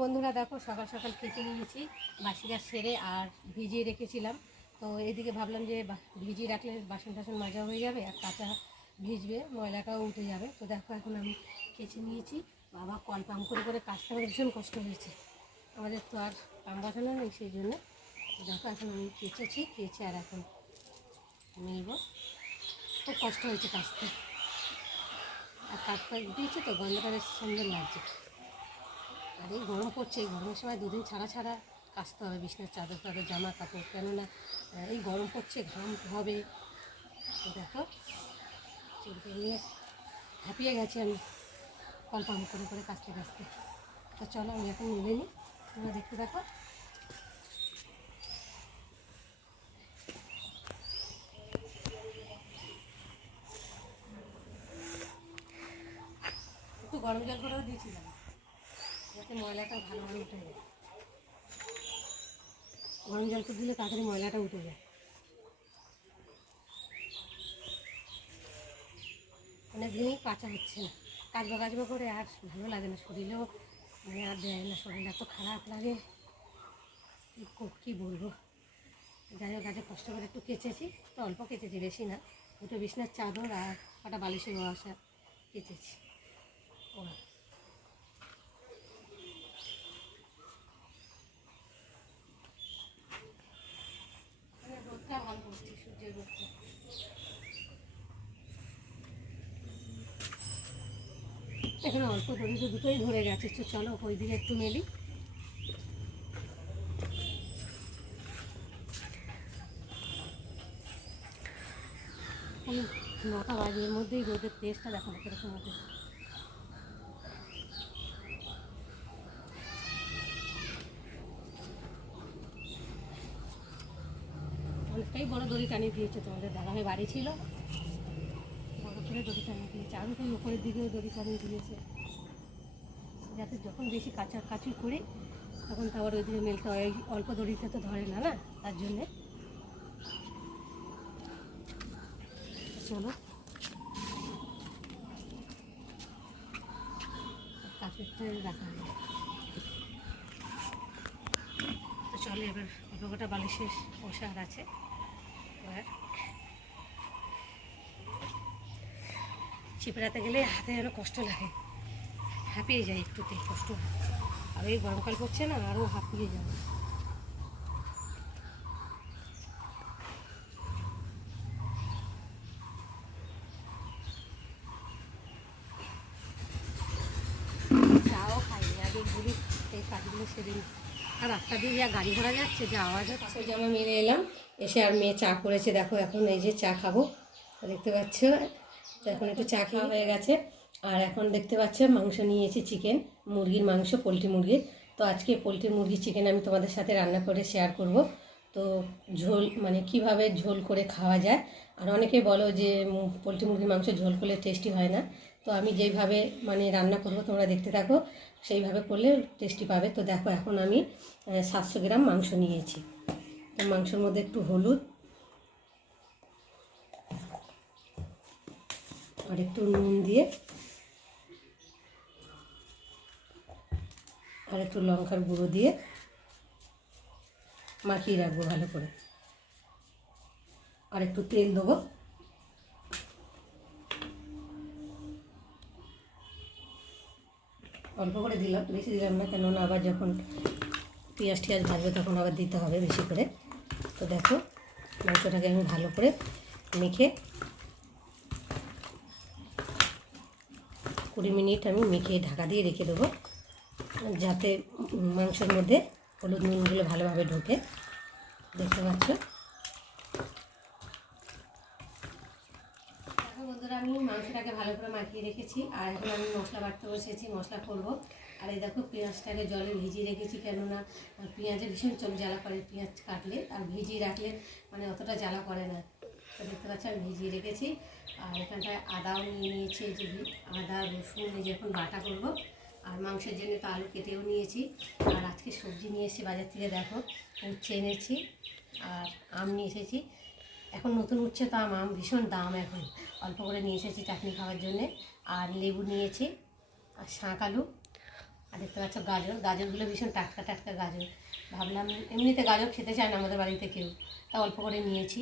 বন্ধুরা দেখো সকাল সকাল কেচে নিয়েছি, বাসিটা সেরে আর ভিজিয়ে রেখেছিলাম। তো এদিকে ভাবলাম যে ভিজিয়ে রাখলে বাসন টাসন মাজা হয়ে যাবে আর কাঁচা ভিজবে, ময়লাটাও উঠে যাবে। তো দেখো এখন আমি কেচে নিয়েছি। বাবা কল পাম্প করে করে কাচতে আমার ভীষণ কষ্ট হয়েছে, আমাদের তো আর পাম্প বসানো নেই, সেই জন্য দেখো এখন আমি কেচেছি, কেচে আর এখন মিলব। খুব কষ্ট হয়েছে কাচতে, আর কাঠ পাক দিয়েছে তো গন্ধটা বেশ সুন্দর লাগছে। আর এই গরম পড়ছে, এই গরমের সময় দুদিন ছাড়া ছাড়া কাচতে হবে বিছনার চাদর টাদর জামা কাপড়, কেননা এই গরম পড়ছে, ঘাম হবে। তো দেখো চুলকে নিয়ে হাঁপিয়ে গেছি আমি কল পাম্প করে করে কাচতে কাচতে। তো চলো আমি এখন মিলে নিই, তোমরা দেখতে দেখো। একটু গরম জল করেও দিয়েছিলাম যাতে ময়লাটা ভালোভাবে উঠে যায়। গরম জল করে দিলে তাড়াতাড়ি ময়লাটা উঠে যায়। অনেক দিনই কাঁচা হচ্ছে না, কাচবা করে আর ভালো লাগে না, শরীরেও মানে আর দেয় না, শরীর এত খারাপ লাগে কী বলবো। যাই হোক আজকে কষ্ট করে একটু কেচেছি, তো অল্প কেচেছি, বেশি না। দুটো বিছনার চাদর আর কটা বালিশের ওয়াশা কেচেছি। রোদটা ভালো করছি, সূর্যের রোদটা। এখানে অল্প দড়ি তো দুটোই ধরে গেছে, তো চলো ওই দিকে একটু মেলি। এই 9টা বাজে, এর মধ্যেই রোদের তেজটা দেখো না কিরকম ওঠে। অনেকটাই বড় দড়ি টানিয়ে দিয়েছে, তোমাদের দাদাভাই বাড়ি ছিল, বড় করে দড়ি টানিয়ে দিয়েছে। আরও তো উপরের দিকেও দড়ি টানিয়ে দিয়েছে, যাতে যখন বেশি কাচাকাচি করি তখন তো আবার ওই দিকে মেলতে হয়। অল্প দড়িতে তো ধরে না, না তার জন্যে। চলো কাপড় রাখা হবে। তো চলো এবার অল্প কটা বালিশের পোশাক আছে, এবার চিপড়াতে গেলে হাতে যেন কষ্ট লাগে, হাঁপিয়ে যায় একটুতেই, কষ্ট হয়। আর এই গরমকাল পড়ছে না, আরও হাঁপিয়ে যাবে। চাও খাইনি আগে, ঘুরি এই কাজগুলো সেরে নিই। আর রাস্তা দিয়ে যা গাড়ি ঘোড়া যাচ্ছে, যা আওয়াজ হচ্ছে। জামা মেরে এলাম, এসে আর মেয়ে চা করেছে দেখো। এখন এই যে চা খাবো, দেখতে পাচ্ছ। তো এখন একটু চা খাওয়া হয়ে গেছে, আর এখন দেখতে পাচ্ছ মাংস নিয়েছি, চিকেন, মুরগির মাংস, পোলট্রি মুরগির। তো আজকে পোলট্রি মুরগির চিকেন আমি তোমাদের সাথে রান্না করে শেয়ার করব। তো ঝোল মানে কিভাবে ঝোল করে খাওয়া যায়। আর অনেকে বলো যে পোলট্রি মুরগির মাংস ঝোল করলে টেস্টি হয় না। তো আমি যেইভাবে মানে রান্না করব তোমরা দেখতে থাকো, সেইভাবে করলে টেস্টি পাবে। তো দেখো এখন আমি 700 গ্রাম মাংস নিয়েছি। তো মাংসের মধ্যে একটু হলুদ আর একটু নুন দিয়ে আর একটু লঙ্কার গুঁড়ো দিয়ে মাখিয়ে রাখবো ভালো করে। আর একটু তেল দেবো, অল্প করে দিলাম, বেশি দিলাম না, কেননা আবার যখন পেঁয়াজ টিয়াজ ভাজবে তখন আবার দিতে হবে বেশি করে। তো দেখো মাংসটাকে আমি ভালো করে মেখে 20 মিনিট আমি মেখে ঢাকা দিয়ে রেখে দেবো, যাতে মাংসের মধ্যে হলুদ নুনগুলো ভালোভাবে ঢোকে। দেখতে পাচ্ছ দেখো বন্ধুরা, আমি মাংসটাকে ভালো করে মাখিয়ে রেখেছি, আর এখন আমি মশলা বাটতে বসেছি, মশলা করবো। আর এই দেখো পেঁয়াজটাকে জলে ভিজিয়ে রেখেছি, কেননা পেঁয়াজে ভীষণ চোখ জ্বালা করে পেঁয়াজ কাটলে, আর ভিজিয়ে রাখলে মানে অতটা জ্বালা করে না। তো দেখতে পাচ্ছি আমি ভিজিয়ে রেখেছি। আর এখানটায় আদাও নিয়ে নিয়েছি, এই যে আদা রসুন এই যে এখন বাটা করবো। আর মাংসের জন্য তো আলু কেটেও নিয়েছি। আর আজকে সবজি নিয়ে এসেছি বাজার থেকে, দেখো উচ্ছে এনেছি আর আম নিয়ে এসেছি। এখন নতুন উচ্ছে তো আম ভীষণ দাম, এখন অল্প করে নিয়ে এসেছি চাটনি খাওয়ার জন্যে। আর লেবু নিয়েছি আর শাঁক আলু আর দেখতে পাচ্ছ গাজর, গাজরগুলো ভীষণ টাটকা টাটকা গাজর। ভাবলাম এমনিতে গাজর খেতে চায় না আমাদের বাড়িতে কেউ, তা অল্প করে নিয়েছি।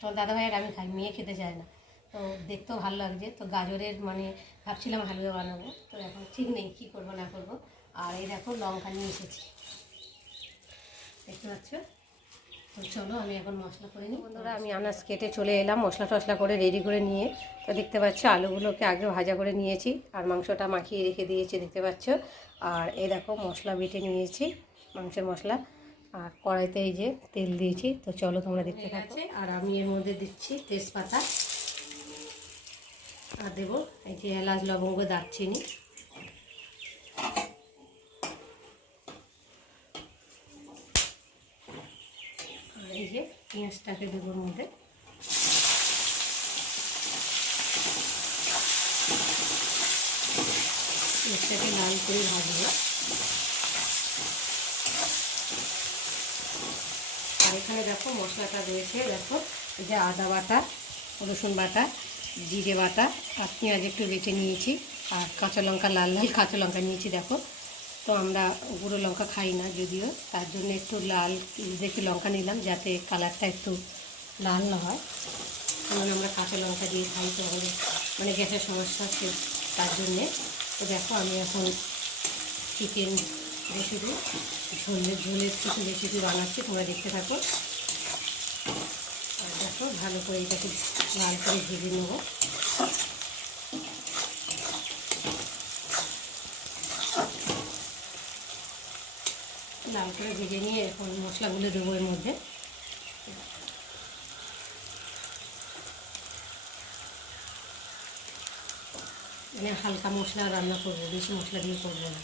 তোর দাদাভাই আর আমি খাই, মেয়ে খেতে চায় না, তো দেখতেও ভালো লাগছে। তো গাজরের মানে ভাবছিলাম হালুয়া বানাবো, তো এখন ঠিক নেই কী করবো না করবো। আর এই দেখো লঙ্কা নিয়ে এসেছি, দেখতে পাচ্ছ। তো চলো আমি এখন মশলা করে নিই। বন্ধুরা আমি আনাজ কেটে চলে এলাম, মশলা টশলা করে রেডি করে নিয়ে। তো দেখতে পাচ্ছ আলুগুলোকে আগে ভাজা করে নিয়েছি, আর মাংসটা মাখিয়ে রেখে দিয়েছি দেখতে পাচ্ছ। আর এই দেখো মশলা বেটে নিয়েছি, মাংসের মশলা। আর কড়াইতে এই যে তেল দিয়েছি, তো চলো তোমরা দেখতে থাকো। আর আমি এর মধ্যে দিচ্ছি তেজপাতা, আর দেবো এই যে এলাচ, লবঙ্গ, দারচিনি। আর এই যে পেঁয়াজটাকে দেবো এর মধ্যে। পেঁয়াজটাকে লাল করে ভাজবো। আর এখানে দেখো মশলাটা রয়েছে, দেখো এই যে আদা বাটা, রসুন বাটা, জিরে বাটা, আর পেঁয়াজ একটু বেটে নিয়েছি, আর কাঁচা লঙ্কা, লাল লাল কাঁচা লঙ্কা নিয়েছি দেখো। তো আমরা গুঁড়ো লঙ্কা খাই না যদিও, তার জন্য একটু লাল দেখে লঙ্কা নিলাম, যাতে কালারটা একটু লাল না হয়। কারণ আমরা কাঁচা লঙ্কা দিয়ে খাই, তো আমাদের মানে গ্যাসের সমস্যা আছে তার জন্যে। তো দেখো আমি এখন চিকেন রেসিপি, ঝোলের চিকেন রেসিপি বানাচ্ছি, তোমরা দেখতে থাকো। আর দেখো ভালো করে এটাকে লাল করে ভেজে নেবো। লাল করে ভেজে নিয়ে এখন মশলাগুলো দেবো এর মধ্যে। মানে হালকা মশলা রান্না করবো, বেশি মশলা দিয়ে করবো না।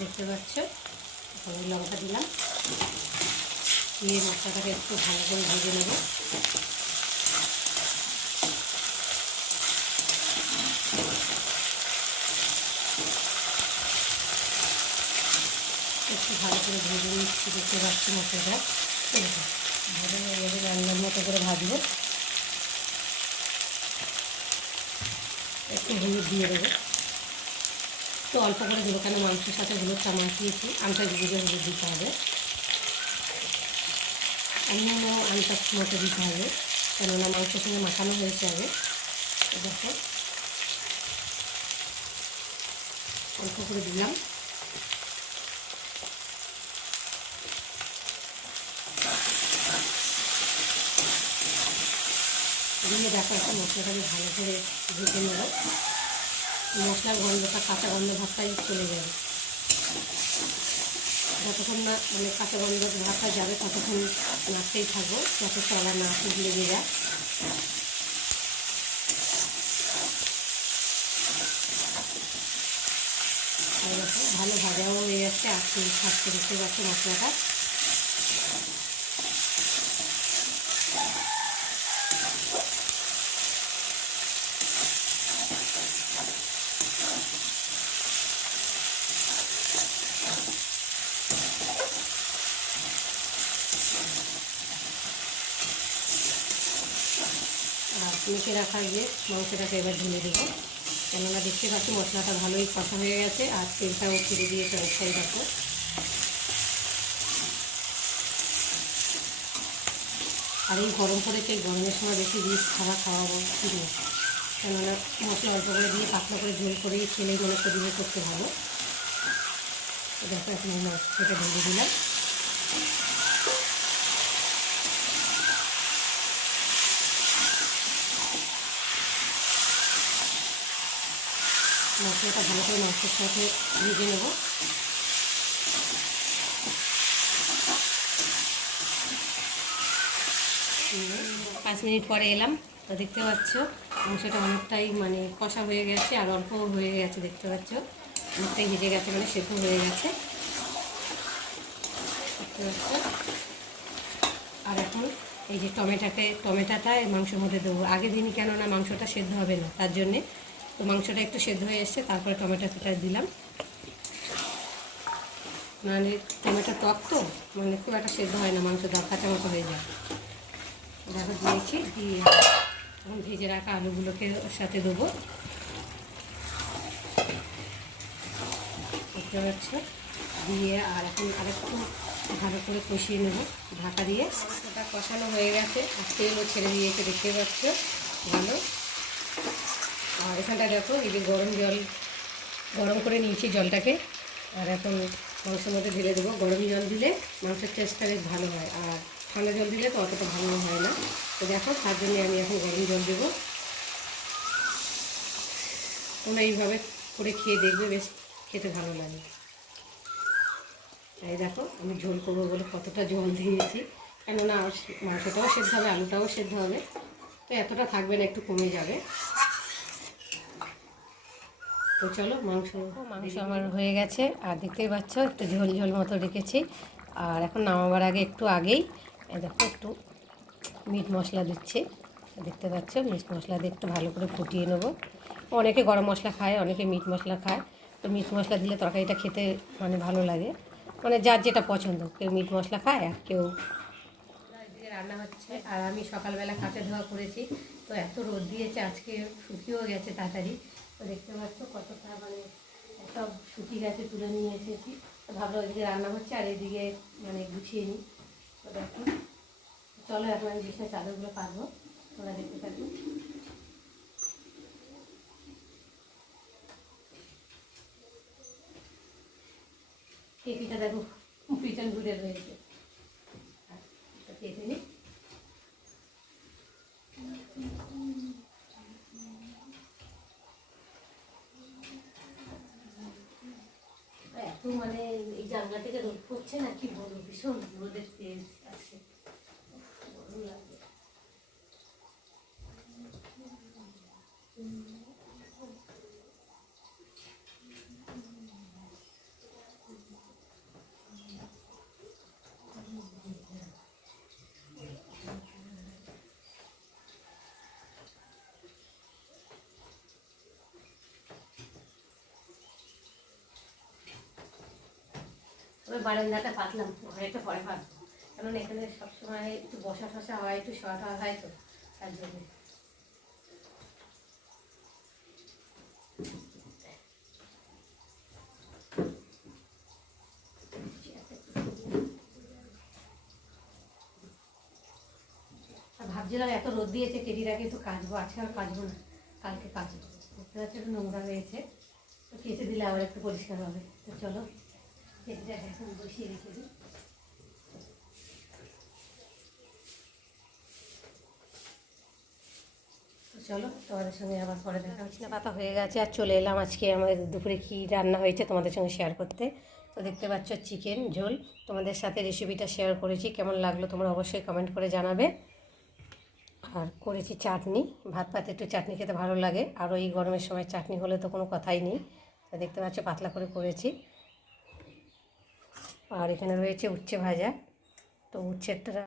দেখতে পাচ্ছ এখন লঙ্কা দিলাম, দিয়ে মশলাটাকে একটু ভালো করে ভেজে নেব। একটু ভালো করে ভেজে নিচ্ছি, দেখতে পাচ্ছি মশলাটা ভালো হয়ে গেলে রান্নার মতো করে ভাজবো। একটু হলুদ দিয়ে দেবো, তো অল্প করে দেবো, কেন মাংসের সাথে হলুদটা মাখিয়েছি, আমটা ভিজে হলুদ দিতে হবে। অন্য আমটা মতো দিতে হবে, কেননা মাংসের সঙ্গে মাখানো হয়েছে আগে। দেখো অল্প করে দিলাম। দিয়ে দেখো এখন মশলাটাকে ভালো করে ভেজে নেব। মশলার গন্ধটা, কাঁচা গন্ধ ভাতটাই চলে যাবে। যতক্ষণ না মানে কাঁচা গন্ধ ভাতটা যাবে ততক্ষণ নাড়তেই থাকবো, যাতে তলা না লেগে যায়। আর দেখো ভালো ভাজাও হয়ে যাচ্ছে, আর থাকতে দেখতে পাচ্ছি মশলাটা। আর মেখে রাখা গিয়ে মাংসটাকে এবার ঢেলে দেবো, কেননা দেখতে পাচ্ছি মশলাটা ভালোই কষা হয়ে গেছে, আর তেলটাও ছেড়ে দিয়েছে অবস্থায় দেখো। আর এই গরম পড়েছে, গরমের সময় বেশি রিচ খাওয়াবো ঠিক না, কেননা মশলা অল্প করে দিয়ে পাতলা করে ঝোল করেই ছেলেই মনে করে করতে ভালো। দেখো এখন মাছটাকে ঢেলে দিলাম। মশলাটা ভালো করে মাছের সাথে ভেজে নেব। 5 মিনিট পরে এলাম, তো দেখতে পাচ্ছ মাংসটা অনেকটাই মানে কষা হয়ে গেছে, আর অল্প হয়ে গেছে, দেখতে পাচ্ছ অনেকটাই ভেজে গেছে, মানে সেদ্ধ হয়ে গেছে দেখতে পাচ্ছ। আর এখন এই যে টমেটোটা মাংসের মধ্যে দেবো। আগে দিনই, কেননা মাংসটা সেদ্ধ হবে না তার জন্যে। তো মাংসটা একটু সেদ্ধ হয়ে এসছে, তারপরে টমেটোটা দিলাম। মানে টমেটো টক তো মানে খুব একটা সেদ্ধ হয় না, মাংস কাঁচা মতো হয়ে যায়। দেখো দিয়েছি, দিয়ে এখন ভেজে রাখা আলুগুলোকে ওর সাথে দেবো। দেখতে পাচ্ছ, দিয়ে আর এখন আরেকটু ভালো করে কষিয়ে নেব ঢাকা দিয়ে। মাংসটা কষানো হয়ে গেছে আর তেলও ছেড়ে দিয়েছে, দেখতে পাচ্ছ ভালো। আর এখানটা দেখো, এই যে গরম করে নিয়েছি জলটাকে, আর এখন মাংসের মধ্যে ঢেলে দেবো। গরম জল দিলে মাংসের টেস্টটা বেশ ভালো হয়, আর ঠান্ডা জল দিলে তো অতটা ভালো হয় না। তো দেখো, তার জন্য আমি এখন গরম জল দেবো। তোমরা এইভাবে করে খেয়ে দেখবে, বেশ খেতে ভালো লাগে। এই দেখো, আমি ঝোল করবো বলে কতটা জল দিয়েছি, কেননা মাংসটাও সেদ্ধ হবে, আলুটাও সেদ্ধ হবে, তো এতটা থাকবে না, একটু কমে যাবে। তো চলো, মাংস আমার হয়ে গেছে, আর দেখতেই পাচ্ছ একটু ঝোল ঝোল মতো রেখেছি। আর এখন নামাবার আগে একটু আগেই দেখো একটু মিট মশলা দিচ্ছি, দেখতে পাচ্ছ। মিট মশলা দিয়ে একটু ভালো করে ফুটিয়ে নেবো। অনেকে গরম মশলা খায়, অনেকে মিট মশলা খায়। তো মিট মশলা দিলে তরকারিটা খেতে মানে ভালো লাগে, মানে যার যেটা পছন্দ। কেউ মিট মশলা খায়, আর কেউ। এদিকে রান্না হচ্ছে, আর আমি সকালবেলা কাঁচা ধোয়া করেছি। তো এত রোদ দিয়েছে আজকে, শুকিয়েও গেছে তাড়াতাড়ি। তো দেখতে পাচ্ছ কতটা মানে সব শুকিয়ে গেছে, তুলে নিয়ে এসেছি। তো ভাবলো এদিকে রান্না হচ্ছে আর এদিকে মানে গুছিয়ে নিই। তো দেখো, চলো এখন আমি বিছানার চাদরগুলো পাতবো, তোমরা দেখতে থাকবো। কেকিটা দেখো পিছন ঘুরে রয়েছে, কেটে নিই। এত মানে এই জানলা থেকে রোদ পড়ছে না, কি বলবো, ভীষণ রোদের তেজ আছে, গরম লাগছে। তবে বারান্দাটা পাতলাম, ঘরেটা পরে পাতবো, কারণ এখানে সবসময় একটু বসা ফসা হয়, একটু শোয়া টোয়া হয়, তো তার জন্য। ভাবছিলাম এত রোদ দিয়েছে কেটিটাকে একটু কাচবো, আজকে আর কাচবো না, কালকে কাচবো। দেখতে পাচ্ছি একটু নোংরা হয়েছে, তো কেচে দিলে আবার একটু পরিষ্কার হবে। তো চলো, কেটিটাকে এখন বসিয়ে রেখে দিই। চলো, তোমাদের সঙ্গে আবার পরে দেখা হচ্ছে। পাতা হয়ে গেছে, আর চলে এলাম আজকে আমাদের দুপুরে কী রান্না হয়েছে তোমাদের সঙ্গে শেয়ার করতে। তো দেখতে পাচ্ছ চিকেন ঝোল, তোমাদের সাথে রেসিপিটা শেয়ার করেছি। কেমন লাগলো তোমরা অবশ্যই কমেন্ট করে জানাবে। আর করেছি চাটনি, ভাত পাতে একটু চাটনি খেতে ভালো লাগে, আর এই গরমের সময় চাটনি হলে তো কোনো কথাই নেই। তো দেখতে পাচ্ছ পাতলা করে করেছি। আর এখানে রয়েছে উচ্ছে ভাজা, তো উচ্ছেটা